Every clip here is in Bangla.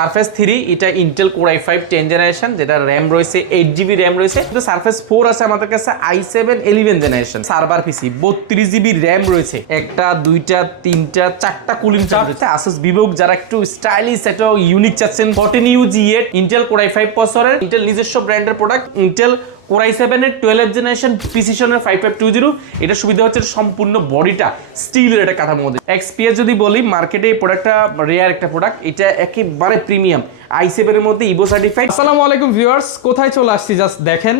সারফেস 3 এটা ইন্টেল কোর i5 10 জেনারেশন, যেটা র্যাম রয়েছে 8GB র্যাম রয়েছে। কিন্তু সারফেস 4 আছে আমাদের কাছে i7 11 জেনারেশন সার্ভার পিসি, 32GB র্যাম রয়েছে, একটা দুইটা তিনটা চারটা কুলিং চার্জার। আসুস ভিভোক যারা একটু স্টাইলিশ একটা ইউনিক চাচ্ছেন 14U G8 Intel core i5 প্রসেসরের, ইন্টেল নিজস্ব ব্র্যান্ডের প্রোডাক্ট, ইন্টেল কোর i7 এর 12th জেনারেশন প্রিসিশনের 5520। এটা সুবিধা হচ্ছে সম্পূর্ণ বডিটা স্টিলের একটা কাঠামোর মধ্যে। XPS যদি বলি মার্কেটে এই প্রোডাক্টটা রেয়ার একটা প্রোডাক্ট, এটা একেবারে প্রিমিয়াম i7 এর মধ্যে ইভো সার্টিফাইড। আসসালামু আলাইকুম ভিউয়ার্স, কোথায় চলে আসছি জাস্ট দেখেন।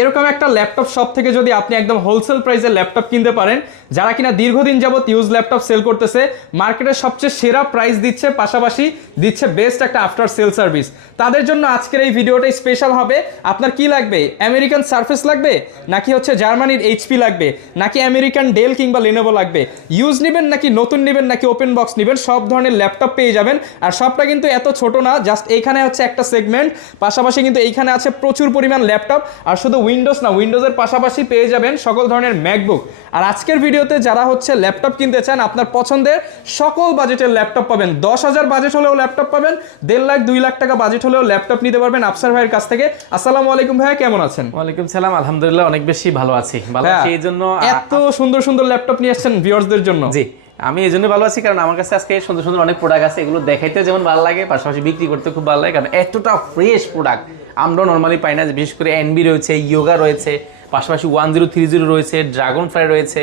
এরকম একটা ল্যাপটপ শপ থেকে যদি আপনি একদম হোলসেল প্রাইসে ল্যাপটপ কিনতে পারেন, যারা কিনা দীর্ঘদিন যাবত ইউজ ল্যাপটপ সেল করতেছে, মার্কেটের সবচেয়ে সেরা প্রাইস দিচ্ছে, পাশাপাশি দিচ্ছে বেস্ট একটা আফটার সেল সার্ভিস, তাদের জন্য আজকের এই ভিডিওটা স্পেশাল হবে। আপনার কি লাগবে? আমেরিকান সারফেস লাগবে, নাকি হচ্ছে জার্মানির HP লাগবে, নাকি আমেরিকান ডেল কিংবা লেনোভো লাগবে? ইউজ নেবেন নাকি নতুন নেবেন নাকি ওপেন বক্স নেবেন, সব ধরনের ল্যাপটপ পেয়ে যাবেন। আর সবটা কিন্তু এত ছোট না, জাস্ট এইখানে হচ্ছে একটা সেগমেন্ট, পাশাপাশি কিন্তু এইখানে আছে প্রচুর পরিমাণ ল্যাপটপ। আর শুধু উইন্ডোজ না, উইন্ডোজের পাশাপাশি পেয়ে যাবেন সকল ধরনের ম্যাকবুক। আর আজকের ভিডিওতে যারা হচ্ছে ল্যাপটপ কিনতে চান, আপনার পছন্দের সকল বাজেটের ল্যাপটপ পাবেন। 10,000 বাজেট হলেও ল্যাপটপ পাবেন, 1.5 লাখ 2 লাখ টাকা বাজেট হলেও ল্যাপটপ নিতে পারবেন আফসার ভাইয়ের কাছ থেকে। আসসালামু আলাইকুম ভাইয়া, কেমন আছেন? ওয়ালাইকুম সালাম, আলহামদুলিল্লাহ অনেক বেশি ভালো আছি। ভালো আছি এই জন্য এত সুন্দর সুন্দর ল্যাপটপ নিয়ে আসছেন ভিউয়ার্সদের জন্য। জি, আমি এই জন্য ভালো আছি কারণ আমার কাছে আজকে সুন্দর সুন্দর অনেক প্রোডাক্ট আছে, এগুলো দেখাইতে যেমন ভালো লাগে, পাশাপাশি বিক্রি করতে খুব ভালো লাগে, কারণ এতটা ফ্রেশ প্রোডাক্ট আমরা নর্মালি পাই না। বিশেষ করে NB রয়েছে, ইয়োগা রয়েছে, পাশাপাশি 1030 রয়েছে, ড্রাগন ফ্লাই রয়েছে,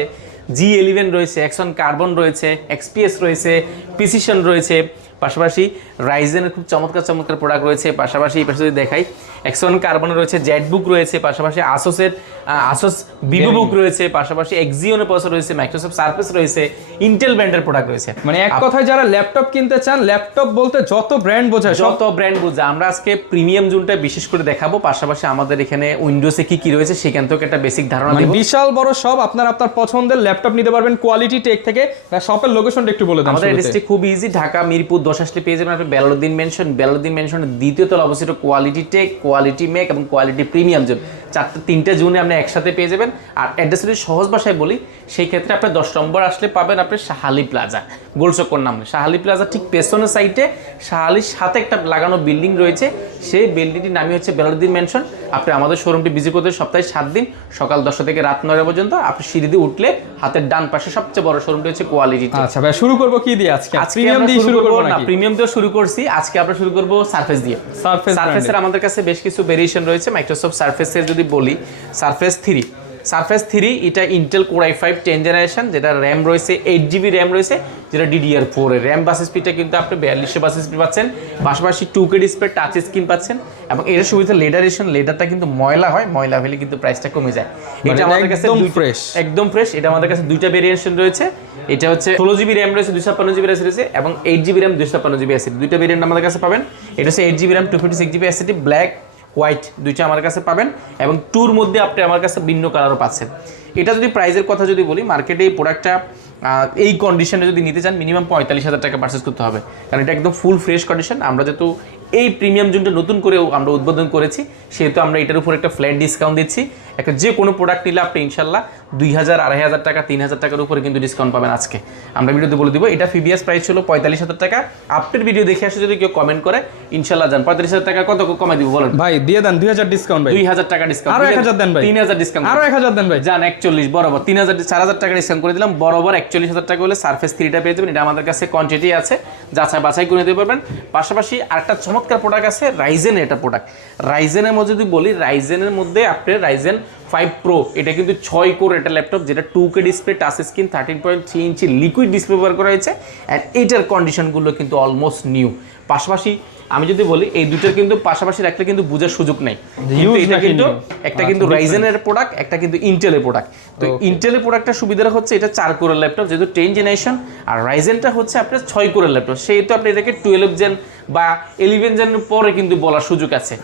G11 রয়েছে, X1 কার্বন রয়েছে, XPS রয়েছে, প্রিসিশন রয়েছে, পাশাপাশি রাইজেনের খুব চমৎকার চমৎকার প্রোডাক্ট রয়েছে। পাশাপাশি এই পাশে যদি দেখাই X1 কার্বনের রয়েছে, জেটবুক রয়েছে, পাশাপাশি আসোস ভিভোবুক রয়েছে, পাশাপাশি এক্সিওনের প্রসেসর রয়েছে, মাইক্রোসফট সারফেস রয়েছে, ইন্টেল ব্র্যান্ডের প্রোডাক্ট রয়েছে। মানে এক কথায় যারা ল্যাপটপ কিনতে চান, ল্যাপটপ বলতে যত ব্র্যান্ড বোঝায়, যত ব্র্যান্ড বোঝায়, আমরা আজকে প্রিমিয়াম জোনটা বিশেষ করে দেখাবো। পাশাপাশি আমাদের এখানে উইন্ডোজে কি কি রয়েছে সেখান থেকে একটা বেসিক ধারণা দেব। বিশাল বড় সব, আপনার পছন্দের ল্যাপটপ নিতে পারবেন কোয়ালিটি টেক থেকে। শপের লোকেশনটা একটু বলে দেন। আমাদের অ্যাড্রেসটি খুব ইজি, ঢাকা মিরপুর 10 আসলে পেয়ে যাবেন আপনি বেলালুদ্দিন মেনশনের দ্বিতীয় তলা অবস্থিত কোয়ালিটি টেক, কোয়ালিটি মেক এবং কোয়ালিটি প্রিমিয়াম জোন, তিনটা জোনে আপনি একসাথে পেয়ে যাবেন। আর অ্যাড্রেস যদি সহজ ভাষায় বলি, সেই ক্ষেত্রে আপনি 10 নম্বর আসলে পাবেন আপনি শাহালি প্লাজা, গোলচক্কর নাম। শাহালি প্লাজা ঠিক পেছনের সাইডে শাহালির সাথে একটা লাগানো বিল্ডিং রয়েছে, সেই বিল্ডিংটির নামই হচ্ছে বেলালুদ্দিন মেনশন। আপনি আমাদের শোরুমটি ভিজিট করতে সপ্তাহে 7 দিন, সকাল 10টা থেকে রাত 9টা পর্যন্ত। আপনি সিঁড়ি দিয়ে উঠলে হাতের ডান পাশে সবচেয়ে বড় শোরুমটি হচ্ছে কোয়ালিটি। আচ্ছা ভাই, শুরু করব কি দিয়ে আজকে? প্রিমিয়াম দিয়ে শুরু করব না? প্রিমিয়াম দিয়ে শুরু করছি, আজকে আমরা শুরু করব সারফেস দিয়ে। সারফেসের আমাদের কাছে বেশ কিছু ভেরিয়েশন রয়েছে। মাইক্রোসফট সারফেসের যদি বলি, সারফেস 3 এটা ইন্টেল কোর i5 10 জেনারেশন, যেটা র্যাম রয়েছে 8GB র্যাম রয়েছে, যেটা DDR4 এর র্যাম। বাস স্পিডটা কিন্তু আপনি 4200 বাস স্পিড পাচ্ছেন, পাশাপাশি 2K ডিসপ্লে, টাচ স্ক্রিন পাচ্ছেন। এবং এর সুবিধা লেদারটা কিন্তু ময়লা হলে কিন্তু প্রাইসটা কমে যায়। এটা আমাদের কাছে একদম ফ্রেশ। এটা আমাদের কাছে দুইটা ভেরিয়েশন রয়েছে। এটা হচ্ছে 16GB র্যাম রয়েছে, 256GB রয়েছে, এবং 8GB র্যাম 256GB অ্যাসিড। দুইটা ভেরিয়েন্ট আমাদের কাছে পাবেন। এটা হচ্ছে 8GB RAM 256GB acid, black white দুইটা আমার কাছে পাবেন, এবং টুর মধ্যে আপনি আমার কাছে ভিন্ন কালারও পাচ্ছেন। এটা যদি প্রাইসের কথা যদি বলি, মার্কেটে এই প্রোডাক্টটা এই কন্ডিশনে যদি নিতে চান মিনিমাম 45,000 টাকা পারচেস করতে হবে, কারণ এটা একদম ফুল ফ্রেশ কন্ডিশন। আমরা যেহেতু এই প্রিমিয়াম জোনটা নতুন করে আমরা উদ্বোধন করেছি, সেহেতু আমরা এটার উপর একটা ফ্ল্যাট ডিসকাউন্ট দিচ্ছি। একটা যে কোনো প্রোডাক্ট নিলে আপনি ইনশাল্লাহ 2,000, 2,500 টাকা, 3,000 টাকার উপরে কিন্তু ডিসকাউন্ট পাবেন। আজকে আমরা ভিডিওতে বলে দিব, এটা প্রিভিয়াস প্রাইস ছিল 45,000 টাকা। আপনার ভিডিও দেখে আসে যদি কেউ কমেন্ট করে, ইনশাল্লাহ যান 45,000 টাকা কত কমাই দিব বলেন ভাই? দিয়ে দেন 2,000 ডিসকাউন্ট ভাই। 2,000 টাকা ডিসকাউন্ট, আরো 1,000 দেন ভাই। 3,000 ডিসকাউন্ট, আরো 1,000 দেন ভাই। যান 41 বরাবর 3,000, 4,000 টাকা ডিসকাউন্ট করে দিলাম। বরাবর 41,000 টাকা হলে সারফেস 3টা পেয়ে যাবেন। এটা আমাদের কাছে কোয়ান্টিটি আছে, যাচাই বাছাই করে নিতে পারবেন। পাশাপাশি আরেকটা চমৎকার প্রোডাক্ট আছে, রাইজেনের এটা প্রোডাক্ট। রাইজেনের মধ্যে যদি বলি, রাইজেনের মধ্যে আপনি রাইজেন 5 Pro, এটা কিন্তু 6 কোর একটা ল্যাপটপ, যেটা 2K ডিসপ্লে, টাচ স্ক্রিন, 13.3 ইঞ্চি লিকুইড ডিসপ্লে ব্যবহার করা হয়েছে। অ্যান্ড এটার কন্ডিশনগুলো কিন্তু অলমোস্ট নিউ। পাশাপাশি আমি যদি বলি, এই দুটোর কিন্তু পাশাপাশি রাখলে কিন্তু বোঝার সুযোগ নেই। এটা কিন্তু একটা কিন্তু রাইজেনের প্রোডাক্ট, একটা কিন্তু ইন্টেলের প্রোডাক্ট। তো ইন্টেলের প্রোডাক্টটা সুবিধা হচ্ছে এটা 4 কোরের ল্যাপটপ, যেহেতু 10 জেনারেশন, আর রাইজেনটা হচ্ছে আপনার 6 কোরের ল্যাপটপ, সেহেতু আপনি এটাকে 12 জেন বা 11 জেনের পরে কিন্তু বলার সুযোগ আছে।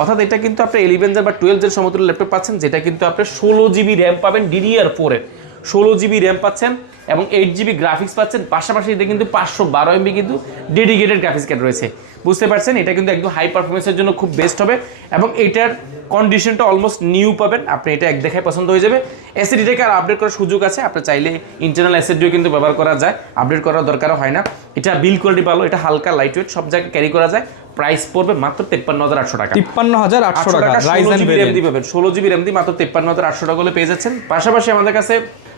অর্থাৎ এটা কিন্তু আপনি 11 জেন বা 12 জেন সমতুল্য ল্যাপটপ পাচ্ছেন, যেটা কিন্তু আপনি 16GB র্যাম পাবেন, DDR4 এর 16GB র্যাম পাচ্ছেন, এবং 8GB গ্রাফিক্স পাচ্ছেন। পাশাপাশি এতে কিন্তু 512 MB কিন্তু ডেডিকেটেড গ্রাফিক্স কার্ড রয়েছে। বুঝতে পারছেন, এটা কিন্তু একদম হাই পারফরমেন্সের জন্য খুব বেস্ট হবে, এবং এটার কন্ডিশনটা অলমোস্ট নিউ পাবেন। আপনি এটা এক দেখায় পছন্দ হয়ে যাবে। এসএসডিটাকে আর আপডেট করার সুযোগ আছে, আপনি চাইলে ইন্টারনাল এসএসডিও কিন্তু ব্যবহার করা যায়, আপডেট করার দরকারও হয় না। এটা বিল্ড কোয়ালিটি ভালো, এটা হালকা লাইট ওয়েট, সব জায়গায় ক্যারি করা যায়। প্রাইস পড়বে মাত্র 53,800 টাকা। 53,800 টাকা রাইজেন ভেরিয়েন্ট দিয়ে পাবেন, 16GB RAM দিয়ে মাত্র 53,800 টাকা হলে পেয়ে যাচ্ছেন। পাশাপাশি আমাদের কাছে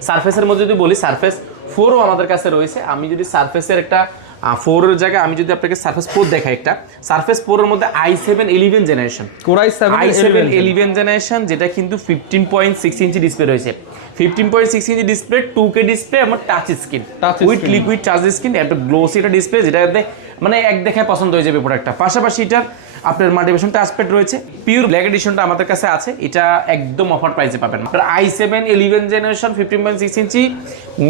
সারফেসের মধ্যে যদি বলি, সারফেস 4ও আমাদের কাছে রয়েছে। আমি যদি সারফেসের একটা 4 এর জায়গায় আমি যদি আপনাকে সারফেস 4 দেখাই, একটা সারফেস 4 এর মধ্যে i7 11 generation, Core i7 11 generation, যেটা কিন্তু 15.6 ইঞ্চি ডিসপ্লে রয়েছে। 15.6 ইঞ্চি ডিসপ্লে, 2K ডিসপ্লে, আমার touch screen with liquid touch screen, একটা গ্লোসি একটা ডিসপ্লে, যেটাতে মানে এক দেখায় পছন্দ হয়ে যাবে প্রোডাক্টটা। পাশাপাশি এটার আপনার মোটিভেশন টাচপ্যাড রয়েছে, পিওর ব্ল্যাক এডিশনটা আমাদের কাছে আছে, এটা একদম অফার প্রাইসে পাবেন। আপনার i7 11 জেনারেশন 15.6 ইঞ্চি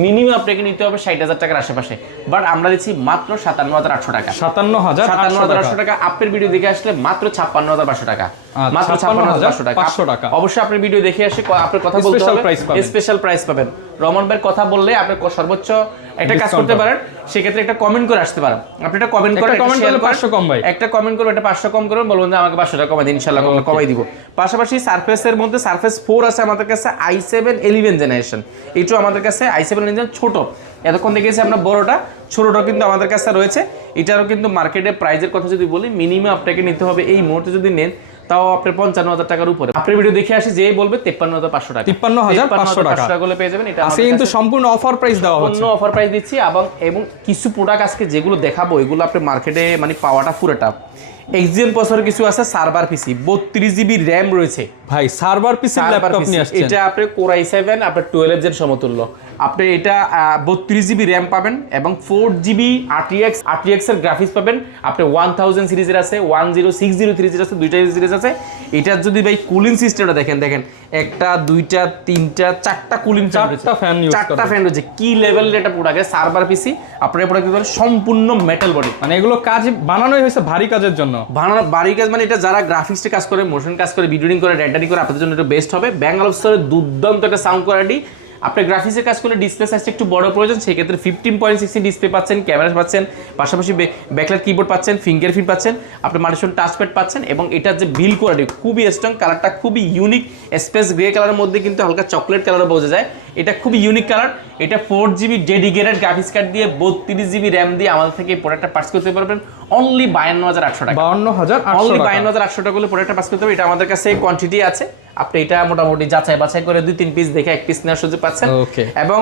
মিনিমাম আপনাকে নিতে হবে 60,000 টাকার আশেপাশে, বাট আমরা দিচ্ছি মাত্র 57,800 টাকা। 57,800 টাকা। আপনার ভিডিও দেখে আসলে মাত্র 56,500 টাকা, মাত্র 56,500 টাকা। অবশ্যই আপনার ভিডিও দেখে আসে আপনার কথা বলতে হবে, স্পেশাল প্রাইস পাবেন। রমন ভাইয়ের কথা বললে আপনি সর্বোচ্চ একটা কাজ করতে পারেন, সেক্ষেত্রে একটা কমেন্ট করে আসতে পারেন। আপনি একটা কমেন্ট করে, একটা কমেন্ট করলে 500 কম ভাই, একটা কমেন্ট করে এটা 500 কম করবেন, বলবেন যে আমাকে 500 টাকা কমাই দিন, ইনশাআল্লাহ কমাই দিব। পাশাপাশি সারফেসের মধ্যে সারফেস 4 আছে আমাদের কাছে, i7 11 জেনারেশন, এটাও আমাদের কাছে i7 11 ছোট। এতক্ষণ দেখেছি আমরা বড়টা, ছোটটা কিন্তু আমাদের কাছে রয়েছে। এটারও কিন্তু মার্কেটে প্রাইজের কথা যদি বলি, মিনিমাম আপনাকে নিতে হবে এই মুহূর্তে যদি নেন তাও আপনার 55,000 টাকার উপরে। আপনার ভিডিও দেখে আসি যেই বলবে 53,500 টাকা, 53,500 টাকা করে পেয়ে যাবেন। এটা আছে কিন্তু সম্পূর্ণ অফার প্রাইস দেওয়া হচ্ছে, সম্পূর্ণ অফার প্রাইস দিচ্ছি। এবং কিছু প্রোডাক্ট আজকে যেগুলো দেখাবো, এগুলো আপনি মার্কেটে মানে পাওয়াটা পুরো টাফ। এক্সিএন প্রসেসর কিছু আছে, সার্ভার পিসি 32GB RAM রয়েছে ভাই, সার্ভার পিসি ল্যাপটপ নিয়ে আসছে। এটা আপনি Core i7 আপনার 12 এর সমতুল্য। আপনি এটা 32GB RAM পাবেন এবং 4GB RTX এর গ্রাফিক্স পাবেন। আপনি 1000 সিরিজের আছে, 10603 আছে, দুইটা সিরিজ আছে। এটার যদি ভাই কুলিং সিস্টেমটা দেখেন, একটা দুইটা তিনটা চারটা কুলিং, চারটা ফ্যান রয়েছে। কি লেভেলের এটা প্রোডাক্ট, সার্ভার পিসি আপনার এই প্রোডাক্ট সম্পূর্ণ মেটাল বডি, মানে এগুলো কাজ বানানোই হয়েছে ভারী কাজের জন্য। ভারী কাজ মানে এটা যারা গ্রাফিক্সে কাজ করে, মোশন কাজ করে, ভিডিওডিং করে, রেন্ডারিং করে, আপনাদের জন্য এটা বেস্ট হবে। ব্যাঙ্গালোর স্তরের দুর্দান্ত একটা সাউন্ড কোয়ালিটি। আপনি গ্রাফিক্সের কাজ করলে ডিসপ্লে সাইজটা একটু বড় প্রয়োজন, সেক্ষেত্রে 15.6 ডিসপ্লে পাচ্ছেন, ক্যামেরা পাচ্ছেন, পাশাপাশি ব্যাকলাইট কিবোর্ড পাচ্ছেন, ফিঙ্গারপ্রিন্ট পাচ্ছেন, আপনি মোটিভেশন টাচপ্যাড পাচ্ছেন, এবং এটার যে বিল্ড কোয়ালিটি খুবই স্ট্রং। কালারটা খুবই ইউনিক, স্পেস গ্রে কালারের মধ্যে কিন্তু হালকা চকলেট কালারও বোঝা যায়। এটা খুবই ইউনিক কালার। এটা 4GB ডেডিকেটেড গ্রাফিক্স কার্ড দিয়ে 32GB RAM দিয়ে আমাদের থেকে এই প্রোডাক্টটা পার্চেস করতে পারবেন অনলি 52,800 টাকা। 52,800 টাকা হলে প্রোডাক্টটা পার্চেস করতে হবে। এটা আমাদের কাছে কোয়ান্টিটি আছে, আপনি এটা মোটামুটি যাচাই বাছাই করে 2-3 পিস দেখে 1 পিস নেওয়ার সুযোগ পাচ্ছেন। এবং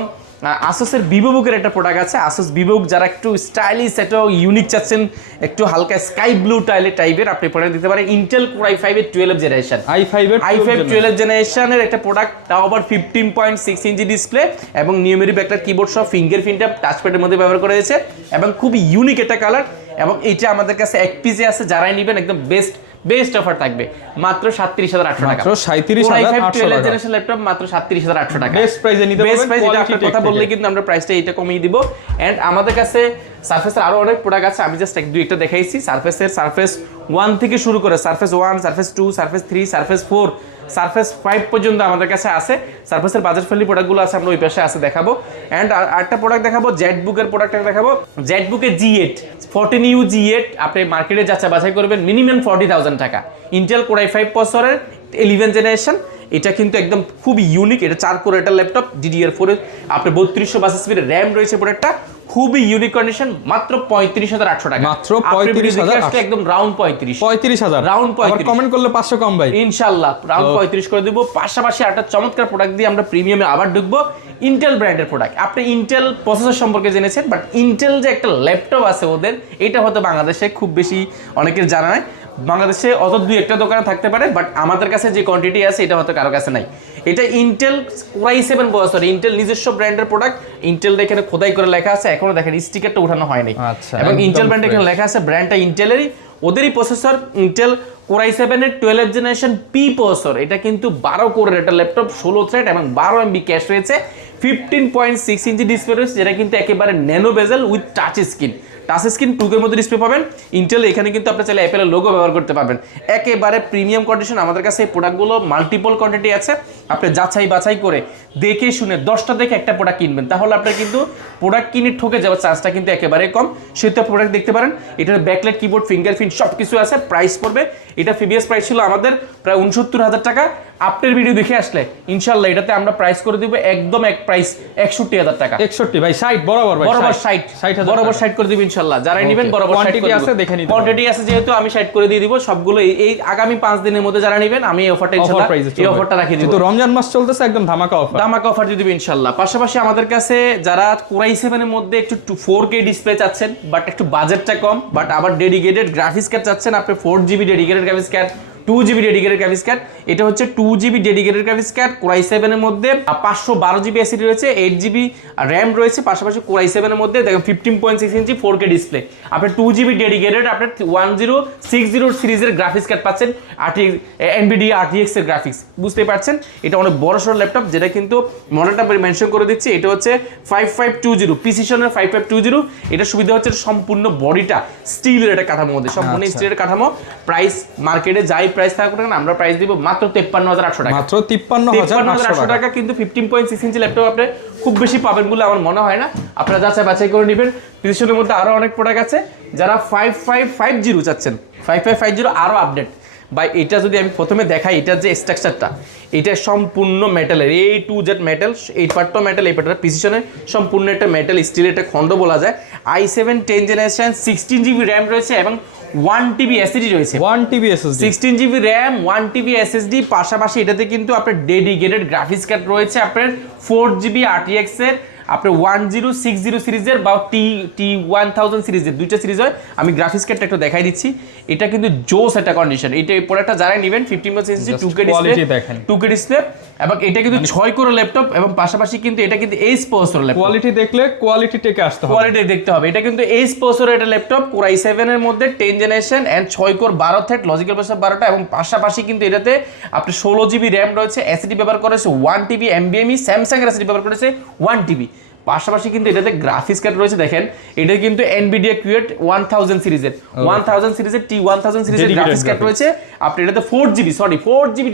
আসুসের ভিভোবুকের একটা প্রোডাক্ট আছে, আসুস ভিভোবুক, যারা একটু স্টাইলিশ একটা ইউনিক চাচ্ছেন, একটু হালকা স্কাই ব্লু টাইপের আপনি প্রোডাক্ট দিতে পারেন। ইন্টেল Core i5 এর 12 জেনারেশন, i5 12 জেনারেশনের একটা প্রোডাক্ট, তাও আবার 15.6 ইঞ্চি ডিসপ্লে এবং নিউমেরিক একটা কিবোর্ড সহ ফিঙ্গারপ্রিন্টটা টাচপ্যাডের মধ্যে ব্যবহার করা হয়েছে, এবং খুবই ইউনিক একটা কালার। এবং এটা আমাদের কাছে 1 পিসে আছে, যারাই নেবেন একদম বেস্ট অফার থাকবে মাত্র 37,800 টাকা, মাত্র 37,800 টাকা জেনারেশন ল্যাপটপ, মাত্র 37,800 টাকা বেস্ট প্রাইসে নিতে পারবেন। বেস্ট প্রাইস, এটা আপনার কথা বললে কিন্তু আমরা প্রাইসটা এটা কমিয়ে দিব। এন্ড আমাদের কাছে সারফেসের আরো অনেক প্রোডাক্ট আছে, আমি জাস্ট একটা দেখাইছি। সারফেস 1 থেকে শুরু করে surface 1, surface 2, surface 3, surface 4, surface 5 পর্যন্ত আমাদের কাছে আছে। সারফেসের বাজার ফ্রেন্ডলি প্রোডাক্টগুলো আছে, আমরা ওই পাশে আছে দেখাবো। এন্ড আরেকটা প্রোডাক্ট দেখাবো, জেটবুকের প্রোডাক্টটা দেখাবো। জেটবুকের G8 14U G8 আপনি মার্কেটে যাচাই বাছাই করবেন, মিনিমাম 40,000 টাকা। ইন্টেল Core i5 প্রসেসরের 11 জেনারেশন, এটা কিন্তু একদম খুবই ইউনিক। এটা 4 কোর একটা ল্যাপটপ, DDR4 এর আপনি 3200 এর RAM রয়েছে। প্রোডাক্টটা খুবই ইউনিক কন্ডিশন, মাত্র 35,800 টাকা, মাত্র 35,000 একদম রাউন্ড 35,000 রাউন্ড 35। কমেন্ট করলে 500 কম ভাই, ইনশাআল্লাহ রাউন্ড 35 করে দেব। পাশাপাশি একটা চমৎকার প্রোডাক্ট দিয়ে আমরা প্রিমিয়ামে আবার ঢুকবো, ইন্টেল ব্র্যান্ডের প্রোডাক্ট। আপনি ইন্টেল প্রসেসর সম্পর্কে জেনেছেন, বাট ইন্টেল যে একটা ল্যাপটপ আছে ওদের, এটা হয়তো বাংলাদেশে খুব বেশি অনেকের জানা নাই। বাংলাদেশে অত 2-1টা দোকানে থাকতে পারে, বাট আমাদের কাছে যে কোয়ান্টিটি আছে এটা হয়তো কারো কাছে নাই। এটা Intel Core i7 processor, Intel নিজস্ব ব্র্যান্ডের প্রোডাক্ট। ইন্টেল এখানে খোদাই করে লেখা আছে, এখনো দেখেন স্টিকারটা উঠানো হয়নি। এবং ইন্টেল ব্র্যান্ড এখানে লেখা আছে, ব্র্যান্ডটা ইন্টেলেরই, ওদেরই প্রসেসর। ইন্টেল Core i7 এর 12 জেনারেশন P প্রসেসর, এটা কিন্তু 12 কোরের একটা ল্যাপটপ, 16 থ্রেড এবং 12 MB ক্যাশ রয়েছে, 15.6 ইঞ্চি ডিসপ্লে রয়েছে, যেটা কিন্তু একেবারে nano basil with touch screen. Touch screen 2 এর মধ্যে ডিসপ্লে পাবেন। ইন্টেল এখানে কিন্তু আপনি চাইলে অ্যাপেলের লোগো ব্যবহার করতে পারবেন, একেবারে প্রিমিয়াম কন্ডিশন। আমাদের কাছে এই প্রোডাক্টগুলো মাল্টিপল কোয়ান্টিটি আছে, আপনি যাচাই বাছাই করে দেখে শুনে 10টা দেখে একটা প্রোডাক্ট কিনবেন, তাহলে আপনার কিন্তু প্রোডাক্ট কিনে ঠকে যাওয়ার চান্সটা কিন্তু একেবারে কম। সেটা প্রোডাক্ট দেখতে পারেন, এটার ব্যাকলাইট কিবোর্ড, ফিঙ্গারপ্রিন্ট সব কিছু আছে। প্রাইস পড়বে, এটা প্রিভিয়াস প্রাইস ছিল আমাদের প্রায় 69,000 টাকা, আপনার ভিডিও দেখে আসলে ইনশাল্লাহ এটাতে আমরা প্রাইস করে দিব একদম এক প্রাইস 61,000 টাকা। 61 ভাই 60 বরাবর ভাই বরাবর 60 বরাবর 60 করে দিব ইনশাল্লাহ। যারাই নেবেন বরাবর 60 কোয়ান্টিটি আছে দেখে নিতে, কোয়ান্টিটি আছে যেহেতু আমি 60 করে দিয়ে দিব সবগুলো। এই আগামী 5 দিনের মধ্যে যারা নেবেন আমি এই অফারটা ইনশাল্লাহ এই অফারটা রাখিয়ে দিব। কিন্তু রমজান মাস চলতেছে একদম ধামাকা অফার দিয়ে দিব ইনশাল্লাহ। পাশাপাশি আমাদের কাছে যারা Core i7 এর মধ্যে একটু 4K ডিসপ্লে চাচ্ছেন বাট একটু বাজেটটা কম, বাট আবার ডেডিকেটেড গ্রাফিক্স কার্ড চাচ্ছেন, আপনি 4GB dedicated graphics card, 2GB dedicated graphics card. এটা হচ্ছে 2GB dedicated graphics card Core i7 এর মধ্যে 512GB এসএসডি রয়েছে, 8GB RAM রয়েছে। পাশাপাশি Core i7 এর মধ্যে দেখেন 15.6 ইঞ্চি 4K ডিসপ্লে। আপনি 2GB ডেডিকেটেড আপনি 1060 সিরিজের গ্রাফিক্স কার্ড পাচ্ছেন, NVIDIA RTX এর গ্রাফিক্স, বুঝতে পারছেন। এটা অনেক বড় সড় ল্যাপটপ, যেটা কিন্তু মডেলটা মেনশন করে দিচ্ছি। এটা হচ্ছে 5520 প্রিসিশনের 5520। এটা সুবিধা হচ্ছে সম্পূর্ণ বডিটা স্টিলের একটা কাঠামোর মধ্যে, সম্পূর্ণ স্টিলের কাঠামো। প্রাইস মার্কেটে যাই প্রাইস থাকুক না আমরা প্রাইস দিব মাত্র 53,800 টাকা। মাত্র 53,800 টাকা। কিন্তু 15.6 ইঞ্চি ল্যাপটপ আপনি খুব বেশি পাবেন বলে আমার মনে হয় না। আপনারা যাচাই বাছাই করে নেবেন। প্রিসিশনের মধ্যে আরো অনেক প্রোডাক্ট আছে। যারা 5550 চাচ্ছেন, 5550 আরো আপডেট ভাই, এটা যদি আমি প্রথমে দেখাই, এটার যে স্ট্রাকচারটা এটা সম্পূর্ণ মেটালের, A to Z মেটাল, এই পার্টটা মেটাল, এই পার্টটা প্রিসিশনের সম্পূর্ণ একটা মেটাল স্টিলের একটা খন্ড বলা যায়। i7 10 জেনারেশন 16GB RAM রয়েছে এবং 1TB SSD রয়েছে। 1TB SSD, 16GB RAM, 1TB SSD। পাশাপাশি এটাতে কিন্তু আপনার ডেডিকেটেড গ্রাফিক্স কার্ড রয়েছে আপনার 4GB RTX এর, আপনার 1060 সিরিজের বা T1000 সিরিজের, দুইটা সিরিজ হয়। আমি গ্রাফিক্স কার্ডটা একটু দেখাই দিচ্ছি। এটা কিন্তু জোস একটা কন্ডিশন। এটা এই প্রোডাক্টটা যারা নেবেন 15.6 2K ডিসপ্লে এবং এটা কিন্তু 6 কোর ল্যাপটপ এবং পাশাপাশি কিন্তু এটা কিন্তু এইচ প্রসেসর ল্যাপটপ। কোয়ালিটি দেখলে কোয়ালিটি টেকে আসতে হবে, কোয়ালিটি দেখতে হবে। এটা কিন্তু এইচ প্রসেসর একটা ল্যাপটপ Core i7 এর মধ্যে 10 generation and 6 core 12 thread logical processor 12টা এবং পাশাপাশি কিন্তু এটাতে আপনি 16GB RAM রয়েছে, SSD ব্যবহার করেছে 1TB NVMe, স্যামসাং এর SSD ব্যবহার করেছে 1TB। পাশাপাশি কিন্তু এটাতে গ্রাফিক্স কার্ড রয়েছে, দেখেন এটা কিন্তু NVIDIA QT 1000 সিরিজের, 1000 সিরিজের T1000 সিরিজের গ্রাফিক্স কার্ড রয়েছে। আপনি এটাতে 4GB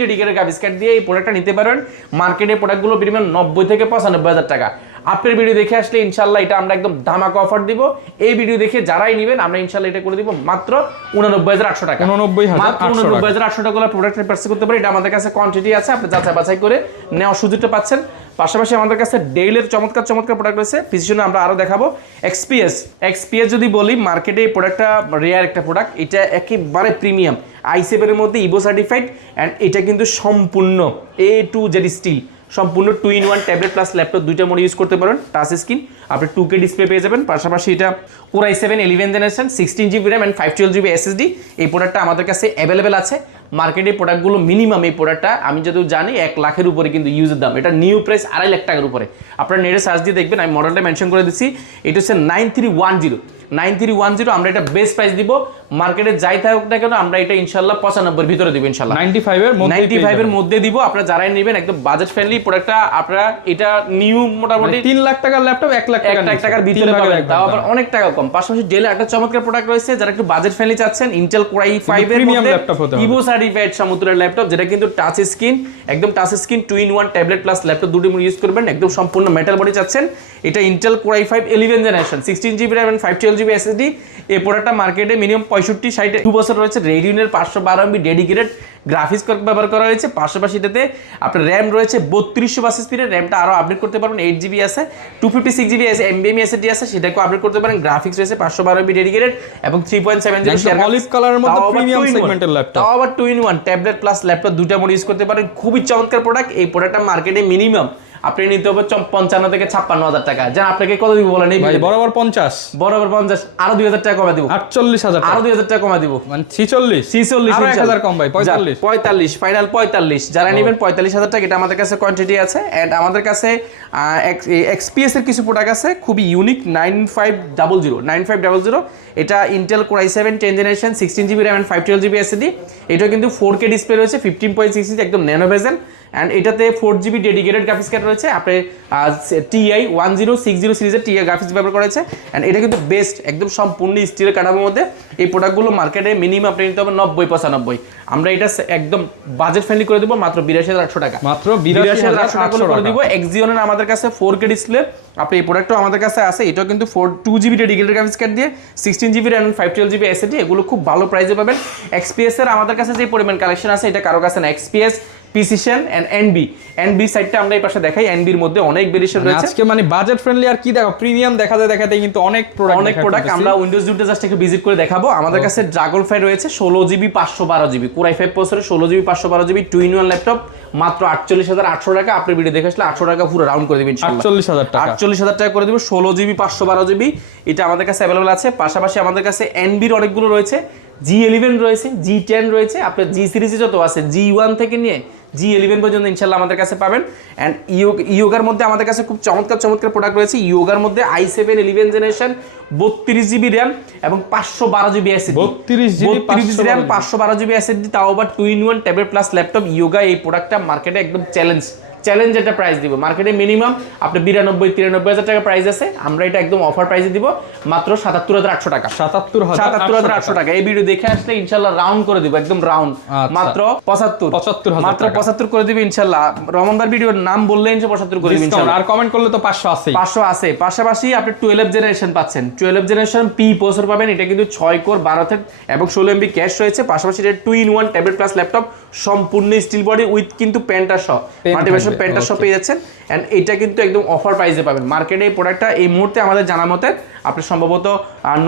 ডেডিকেটেড গ্রাফিক্স কার্ড দিয়ে এই প্রোডাক্টটা নিতে পারেন। মার্কেটে প্রোডাক্টগুলো মিনিমাম 90 থেকে 95,000 টাকা। আপনার ভিডিও দেখে আসলে ইনশাল্লাহ এটা আমরা একদম ধামাকা অফার দিব। এই ভিডিও দেখে যারাই নেবেন আমরা ইনশাল্লাহ এটা করে দিব মাত্র 89,800 টাকা। 89,800 টাকা প্রোডাক্টের পারচেজ করতে পারে। এটা আমাদের কাছে কোয়ান্টিটি আছে, আপনি যাচাই বাছাই করে নেওয়ার সুযোগটা পাচ্ছেন। পাশাপাশি আমাদের কাছে ডেলের চমৎকার প্রোডাক্ট রয়েছে। প্রিসিশনে আমরা আরো দেখাবো। XPS যদি বলি মার্কেটে এই প্রোডাক্টটা রেয়ার একটা প্রোডাক্ট, এটা একেবারে প্রিমিয়াম i7 এর মধ্যে ইভো সার্টিফাইড এন্ড এটা কিন্তু সম্পূর্ণ A to Z স্টিল, সম্পূর্ণ 2-in-1 ট্যাবলেট প্লাস ল্যাপটপ দুইটা মোড ইউজ করতে পারেন। টাচ স্ক্রিন, আপনি 2K ডিসপ্লে পেয়ে যাবেন। পাশাপাশি এটা Core i7 11 generation 16GB RAM and 512GB SSD। এই প্রোডাক্টটা আমাদের কাছে অ্যাভেলেবেল আছে। মার্কেটে প্রোডাক্টগুলো মিনিমাম এই প্রোডাক্টটা আমি যতদূর জানি 1 লাখের উপরে কিন্তু ইউজের দাম। এটা নিউ প্রাইস 2.5 লাখ টাকার উপরে। আপনারা নেটে সার্চ দিয়ে দেখবেন, আমি মডেলটা মেনশন করে দিচ্ছি। এটা হচ্ছে 9310। আমরা এটা বেস্ট প্রাইস দিব। মার্কেটে যাই থাকুক না কেন আমরা এটা ইনশাল্লাহ 95 এর ভিতরে দিব ইনশাল্লাহ। 95 এর মধ্যে দিব। আপনারা যারাই নেবেন একদম বাজেট ফ্রেন্ডলি প্রোডাক্টটা, আপনারা এটা নিউ মোটামুটি 3 লাখ টাকার ল্যাপটপ 1 লাখ টাকার ভিতরে পাবেন, তাও আবার অনেক টাকা কম। পাশাপাশি ডেল একটা চমৎকার প্রোডাক্ট রয়েছে, যারা একটু বাজেট ফ্রেন্ডলি চাচ্ছেন Intel Core i5 এর প্রিমিয়াম ল্যাপটপ হতে হবে, ইভো সার্টিফাইড সমতুল্য ল্যাপটপ, যেটা কিন্তু টাচ স্ক্রিন, একদম touch screen 2-in-1 tablet plus laptop দুটো মোড ইউজ করবেন, একদম সম্পূর্ণ মেটাল বডি চাচ্ছেন। এটা Intel Core i5 11 generation 16GB RAM and 512GB SSD। এই প্রোডাক্টটা মার্কেটে মিনিমাম 65-60 2 বছর রয়েছে। রেডিয়নের 512MB ডেডিকেটেড গ্রাফিক্স কার্ড ব্যবহার করা হয়েছে। পাশাপাশি এটাতে আপনার RAM রয়েছে 3200 স্পিডের, র্যামটা আরো আপডেট করতে পারবেন। 8GB আছে, 256GB NVMe SSD আছে, সেটাকে আপডেট করতে পারেন। গ্রাফিক্স রয়েছে 512MB ডেডিকেটেড এবং 3.70 অলিভ কালারের মধ্যে প্রিমিয়াম সেগমেন্টের ল্যাপটপ, তাও আবার 2-in-1 ট্যাবলেট প্লাস ল্যাপটপ দুটো মোড ইউজ করতে পারেন। খুবই চমৎকার প্রোডাক্ট। এই প্রোডাক্টটা মার্কেটে মিনিমাম আপনি নিতে হবে 55 থেকে 56,000 টাকা। যেন আপনাকে কত দিব বলেন? ভাই বরাবর 50, বরাবর 50, আরো 2000 টাকা কমে দিব। 48,000, আরো 2000 টাকা কমে দিব, মানে 46 আর 1000 কম ভাই, 45 ফাইনাল 45। যারা নেবেন 45,000 টাকা। এটা আমাদের কাছে কোয়ান্টিটি আছে। এন্ড আমাদের কাছে XPS এর কিছু প্রোডাক্ট আছে খুবই ইউনিক। 9500। এটা Intel Core i7 10 generation 16GB RAM and 512GB SSD। এটা কিন্তু 4K ডিসপ্লে রয়েছে, 15.6 ইঞ্চি একদম ন্যানো ভেজেল এন্ড এটাতে 4GB ডেডিকেটেড গ্রাফিক্স কার্ড রয়েছে। আপনি TI1060 সিরিজের TI গ্রাফিক্স ব্যবহার করেছে এন্ড এটা কিন্তু বেস্ট, একদম সম্পূর্ণ স্টিলের কাঠামোর মধ্যে। এই প্রোডাক্টগুলো মার্কেটে মিনিমাম আপনি নিতে হবে 90-95। আমরা এটা একদম বাজেট ফ্রেন্ডলি করে দিব মাত্র 82,800 টাকা। মাত্র 82,800 টাকা করে দিব। Xeon আমাদের কাছে 4K ডিসপ্লে আপনি এই প্রোডাক্টও আমাদের কাছে আছে, এটাও কিন্তু 2GB ডেডিকেটেড গ্রাফিক্স কার্ড দিয়ে 16GB র্যাম 512GB SSD, এগুলো খুব ভালো প্রাইসে পাবেন। XPS এর আমাদের কাছে যে পরিমাণ কালেকশন আছে এটা কারো কাছে না। XPS, প্রিসিশন এন্ড এনবি সাইডটা আমরা এই পাশে দেখাই। এনবির মধ্যে অনেক ভেরিয়েশন রয়েছে আজকে মানে বাজেট ফ্রেন্ডলি আর কি দেখো প্রিমিয়াম দেখাতে কিন্তু অনেক প্রোডাক্ট আমরা উইন্ডোজ জুটে জাস্ট একটু ভিজিট করে দেখাবো। আমাদের কাছে ড্রাগন ফ্লাই রয়েছে 16GB 512GB Core i5 প্রসেসরের 16GB 512GB 2-in-1 ল্যাপটপ মাত্র 48,800 টাকা। আপনি ভিডিও দেখে আসলে 800 টাকা পুরো রাউন্ড করে দিবেন ইনশাআল্লাহ। 48,000 টাকা করে দিব। 16GB 512GB এটা আমাদের কাছে अवेलेबल আছে। পাশাপাশি আমাদের কাছে এনবির অনেকগুলো রয়েছে, G11 রয়েছে, G10 রয়েছে, আপনার G সিরিজে যত আছে G1 থেকে নিয়ে G11 পর্যন্ত ইনশাআল্লাহ আমাদের কাছে পাবেন। এন্ড ইয়োগার মধ্যে আমাদের কাছে খুব চমৎকার প্রোডাক্ট রয়েছে। ইয়োগার মধ্যে i7 11 জেনারেশন 32GB র্যাম এবং 512GB SSD, 32GB RAM 512GB SSD, তাও আবার 2-in-1 tablet plus laptop. Yoga এই প্রোডাক্টটা মার্কেটে একদম চ্যালেঞ্জ একটা প্রাইস দিব। মার্কেটে মিনিমাম আপনি 92-93,000 টাকা প্রাইস আছে, আমরা এটা একদম অফার প্রাইসে দিব মাত্র 77,800 টাকা। 77,800 টাকা। এই ভিডিও দেখে আসলে ইনশাআল্লাহ রাউন্ড করে দিব, একদম রাউন্ড মাত্র 75,000 মাত্র 75 করে দিব ইনশাআল্লাহ। রমন ভাই ভিডিওর নাম বললে 75 করে দিব ইনশাআল্লাহ। আর কমেন্ট করলে তো 500 আছে। পাশাপাশি আপনি 12 জেনারেশন পাচ্ছেন, 12 জেনারেশন P প্রসেসর পাবেন। এটা কিন্তু 6 কোর 12 থ্রেড এবং 16MB ক্যাশ রয়েছে। পাশাপাশি এটা 2-in-1 ট্যাবলেট প্লাস ল্যাপটপ, সম্পূর্ণ স্টিল বডি উইথ কিন্তু প্যান্টার সহ মোটিভেশন প্যান্টার সহ পেয়ে যাচ্ছেন। এন্ড এটা কিন্তু একদম অফার প্রাইসে পাবেন। মার্কেটে এই প্রোডাক্টটা এই মুহূর্তে আমাদের জানা মতে আপনি সম্ভবত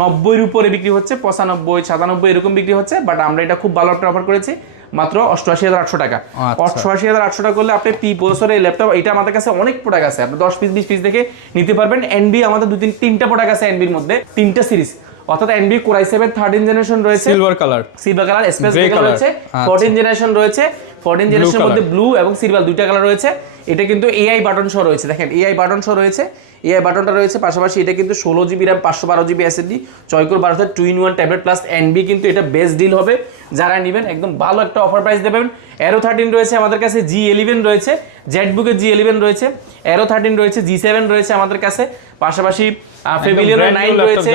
90 এর উপরে বিক্রি হচ্ছে, 95, 97 এরকম বিক্রি হচ্ছে, বাট আমরা এটা খুব ভালো একটা অফার করেছি মাত্র 88,800 টাকা। 88,800 টাকা করলে আপনি পি প্রসেসরের ল্যাপটপ, এটা আমাদের কাছে অনেক প্রোডাক্ট আছে, আপনি 10 পিস 20 পিস দেখে নিতে পারবেন। এনবি আমাদের 2-3টা প্রোডাক্ট আছে এনবির মধ্যে, 3টা সিরিজ, অর্থাৎ এনবি Core i7 13 জেনারেশন রয়েছে, সিলভার কালার স্পেস কালার রয়েছে, 14 জেনারেশন রয়েছে, 14 জেনারেশনের মধ্যে ব্লু এবং সিলভার দুইটা কালার রয়েছে। এটা কিন্তু এআই বাটন সহ রয়েছে, দেখেন এআই বাটন সহ রয়েছে, এআই বাটনটা রয়েছে। পাশাপাশি এটা কিন্তু 16GB RAM 512GB SSD 6 core 12 thread 2-in-1 tablet plus NB, কিন্তু এটা বেস্ট ডিল হবে যারা নেবেন, একদম ভালো একটা অফার প্রাইস দেবেন। Aero 13 রয়েছে আমাদের কাছে, G11 রয়েছে, জেটবুকের G11 রয়েছে, Aero 13 রয়েছে, G7 রয়েছে আমাদের কাছে। পাশাপাশি ফ্যামিলিয়ার 9 রয়েছে,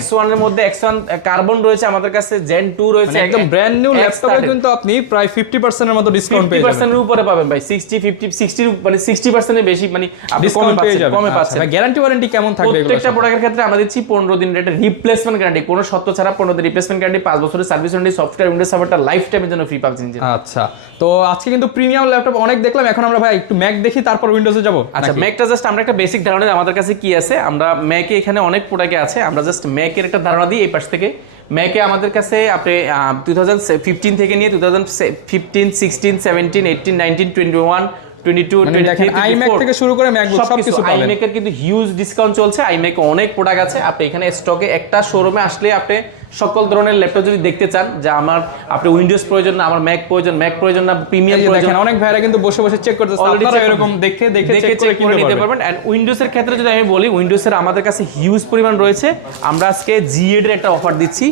X1 এর মধ্যে X1 কার্বন রয়েছে আমাদের কাছে, Gen 2 রয়েছে, একদম ব্র্যান্ড নিউ ল্যাপটপে কিন্তু আপনি প্রায় 50% এর মতো ডিসকাউন্ট পেয়ে যাবেন। 50% এর উপরে পাবেন ভাই, 60 মানে 60% এর বেশি মানে আপনি কমে পাচ্ছেন। গ্যারান্টি ওয়ারেন্টি কেমন থাকবে এগুলো? প্রত্যেকটা প্রোডাক্টের ক্ষেত্রে আমরা দিচ্ছি 15 দিনের একটা রিপ্লেসমেন্ট গ্যারান্টি, কোনো শর্ত ছাড়া 15 দিন রিপ্লেসমেন্ট গ্যারান্টি, 5 বছরের সার্ভিস ওয়ারেন্টি, সফটওয়্যার উইন্ডোজ সার্ভারটা লাইফ টাইমের জন্য ফ্রি পাচ্ছেন। আচ্ছা, তো আজকে কিন্তু প্রিমিয়াম ল্যাপটপ অনেক দেখলাম, এখন আমরা ভাই একটু ম্যাক দেখি তারপর উইন্ডোজে যাব। আচ্ছা, ম্যাকটা জাস্ট আমরা একটা বেসিক ধারণা আমাদের কাছে কি আছে, আমরা ম্যাকে এখানে অনেক প্রোডাক্ট আছে, আমরা জাস্ট ম্যাকের একটা ধারণা দিই এই পাশ থেকে। ম্যাকে আমাদের কাছে আপনি 2015 থেকে নিয়ে 2015, 16, 17, 18, 19, 21, 22, 23, iMac থেকে শুরু করে ম্যাকবুক সবকিছু পাবেন। iMac এর কিন্তু হিউজ ডিসকাউন্ট চলছে, iMac অনেক প্রোডাক্ট আছে। আপনি এখানে স্টকে একটা শোরুমে আসলে আপনি সকল ধরনের ল্যাপটপ যদি দেখতে চান, যে আমার আপনি উইন্ডোজ প্রয়োজন না, আমার ম্যাক প্রয়োজন না, প্রিমিয়াম প্রয়োজন, অনেক ভাইরা কিন্তু বসে চেক করতেছে, আপনারা এরকম দেখে চেক করে নিতে পারবেন। এন্ড উইন্ডোজ এর ক্ষেত্রে যদি আমি বলি, উইন্ডোজ এর আমাদের কাছে হিউজ পরিমাণ রয়েছে। আমরা আজকে G8 এর একটা অফার দিচ্ছি,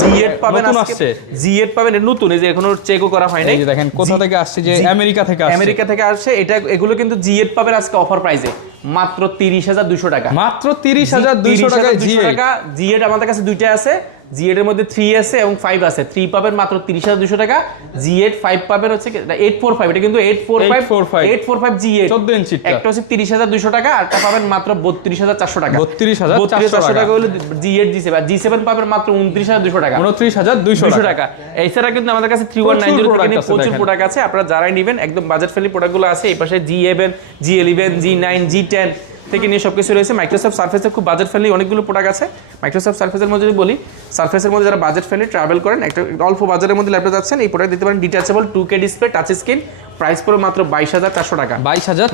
G8 পাবেন আজকে, G8 পাবেন, নতুন, এই যে এখনো চেকও করা হয়নি। এই যে দেখেন কোথা থেকে আসছে, যে আমেরিকা থেকে আসছে, এটা এগুলো কিন্তু G8 পাবেন আজকে অফার প্রাইসে মাত্র 30,200 টাকা। মাত্র 30,200 টাকায় G8 আমাদের কাছে দুইটা আছে, G8 এর মধ্যে 3 আছে এবং 5 আছে। 3 পাবেন মাত্র 30,200 টাকা, G8 5 পাবেন হচ্ছে 845, এটা কিন্তু 845 G8 14 ইঞ্চি, একটা হচ্ছে 30,200 টাকা, আর একটা পাবেন মাত্র 32,400 টাকা। 32,400 টাকা হলো G8, G7 পাবেন মাত্র 29,200 টাকা, 29,200 টাকা। এছাড়া কিন্তু আমাদের কাছে 3190 থেকে নিয়ে প্রচুর প্রোডাক্ট আছে, আপনারা যারাই নেবেন একদম বাজেট ফ্রেন্ডলি প্রোডাক্টগুলো আছে। এই পাশে G11, G11, G9, G10 থেকে নিয়ে সবকিছু রয়েছে। মাইক্রোসফট সারফেসের খুব বাজেট ফ্রেন্ডলি অনেকগুলো প্রোডাক্ট আছে। মাইক্রোসফট সারফেসের মধ্যে যদি বলি, সারফেসের মধ্যে যারা বাজেট ফ্রেন্ডলি ট্রাভেল করেন, একটা অল্প বাজারের মধ্যে ল্যাপটপ যাচ্ছেন, এই প্রোডাক্ট দিতে পারেন। Detachable 2K display, touch screen, price পড়বে মাত্র 22,400 টাকা।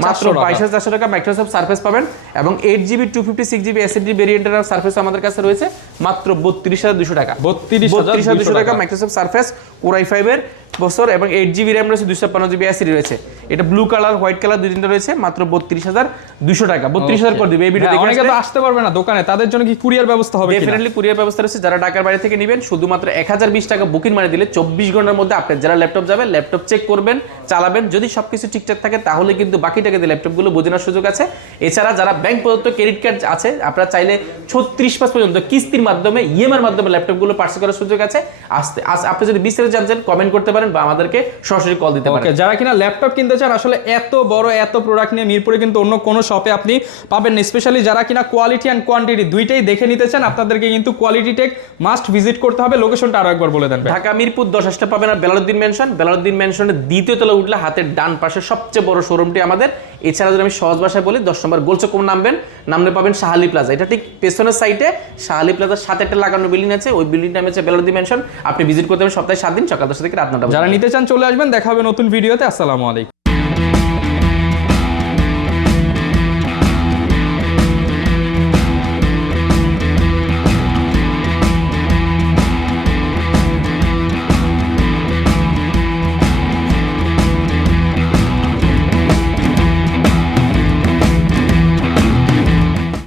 মাত্র 22,400 টাকা মাইক্রোসফট সারফেস পাবেন। এবং 8GB 256GB SSD ভেরিয়েন্টের সারফেস আমাদের কাছে রয়েছে মাত্র 32,200 টাকা। 32,200 টাকা মাইক্রোসফট সারফেস Core i5 এর বছর, এবং 8GB র্যাম রয়েছে, 256GB SSD রয়েছে। এটা ব্লু কালার, হোয়াইট কালার দুই তিনটা রয়েছে, মাত্র 32,200 টাকা। 32,000 করে দিবে। এই ভিডিও দেখে অনেকে তো আসতে পারবে না দোকানে, তাদের জন্য কি কুরিয়ার ব্যবস্থা হবে? ডেফিনেটলি কুরিয়ার ব্যবস্থা রয়েছে। যারা ঢাকার বাইরে থেকে নেবেন, শুধুমাত্র 1020 টাকা বুকিং মানি দিলে 24 ঘন্টার মধ্যে আপনার যারা ল্যাপটপ যাবে, ল্যাপটপ চেক করবেন, চালাবেন, যদি সবকিছু ঠিকঠাক থাকে তাহলে কিন্তু বাকি টাকা দিয়ে ল্যাপটপগুলো বোঝানোর সুযোগ আছে। এছাড়া যারা ব্যাংক প্রদত্ত ক্রেডিট কার্ড আছে, আপনারা চাইলে 36 মাস পর্যন্ত কিস্তির মাধ্যমে, ইএমআইয়ের মাধ্যমে ল্যাপটপগুলো পার্চেস করার সুযোগ আছে। আপনি যদি বিস্তারিত জানতে চান, কমেন্ট করতে পারেন বা আমাদেরকে সরাসরি কল দিতে পারেন। যারা কিনা ল্যাপটপ কিনতে চান, আসলে এত বড় এত প্রোডাক্ট নিয়ে মিরপুরে কিন্তু অন্য কোনো শপে আপনি পাবেন না। স্পেশালি যারা কিনা কোয়ালিটি অ্যান্ড কোয়ান্টিটি দুইটাই দেখে নিতে চান, আপনাদেরকে কিন্তু কোয়ালিটি টেক মাস্ট ভিজিট করতে হবে। লোকেশনটা আরো একবার বলে দেন। ঢাকা মিরপুর 10 আসতে পাবেন আর বেলালউদ্দিন মেনশন, বেলালউদ্দিন মেনশনের দ্বিতীয় তলা উঠলে হাতের ডান পাশে সবচেয়ে বড় শোরুমটি আমাদের। এছাড়া যদি আমি সহজ ভাষায় বলি 10 নম্বর গোলচক্কর নামবেন, নামলে পাবেন শাহালি প্লাজা। এটা ঠিক পেছনের সাইডে শাহালি প্লাজার সাথে একটা লাগানো বিল্ডিং আছে, ওই বিল্ডিং নাম হচ্ছে বেলালউদ্দিন মেনশন। আপনি ভিজিট করতে হবে সপ্তাহে 7 দিন, সকাল 10 থেকে রাত 9টা। যারা নিতে চান চলে আসবেন, দেখা হবে নতুন ভিডিওতে। আসসালামু আলাইকুম।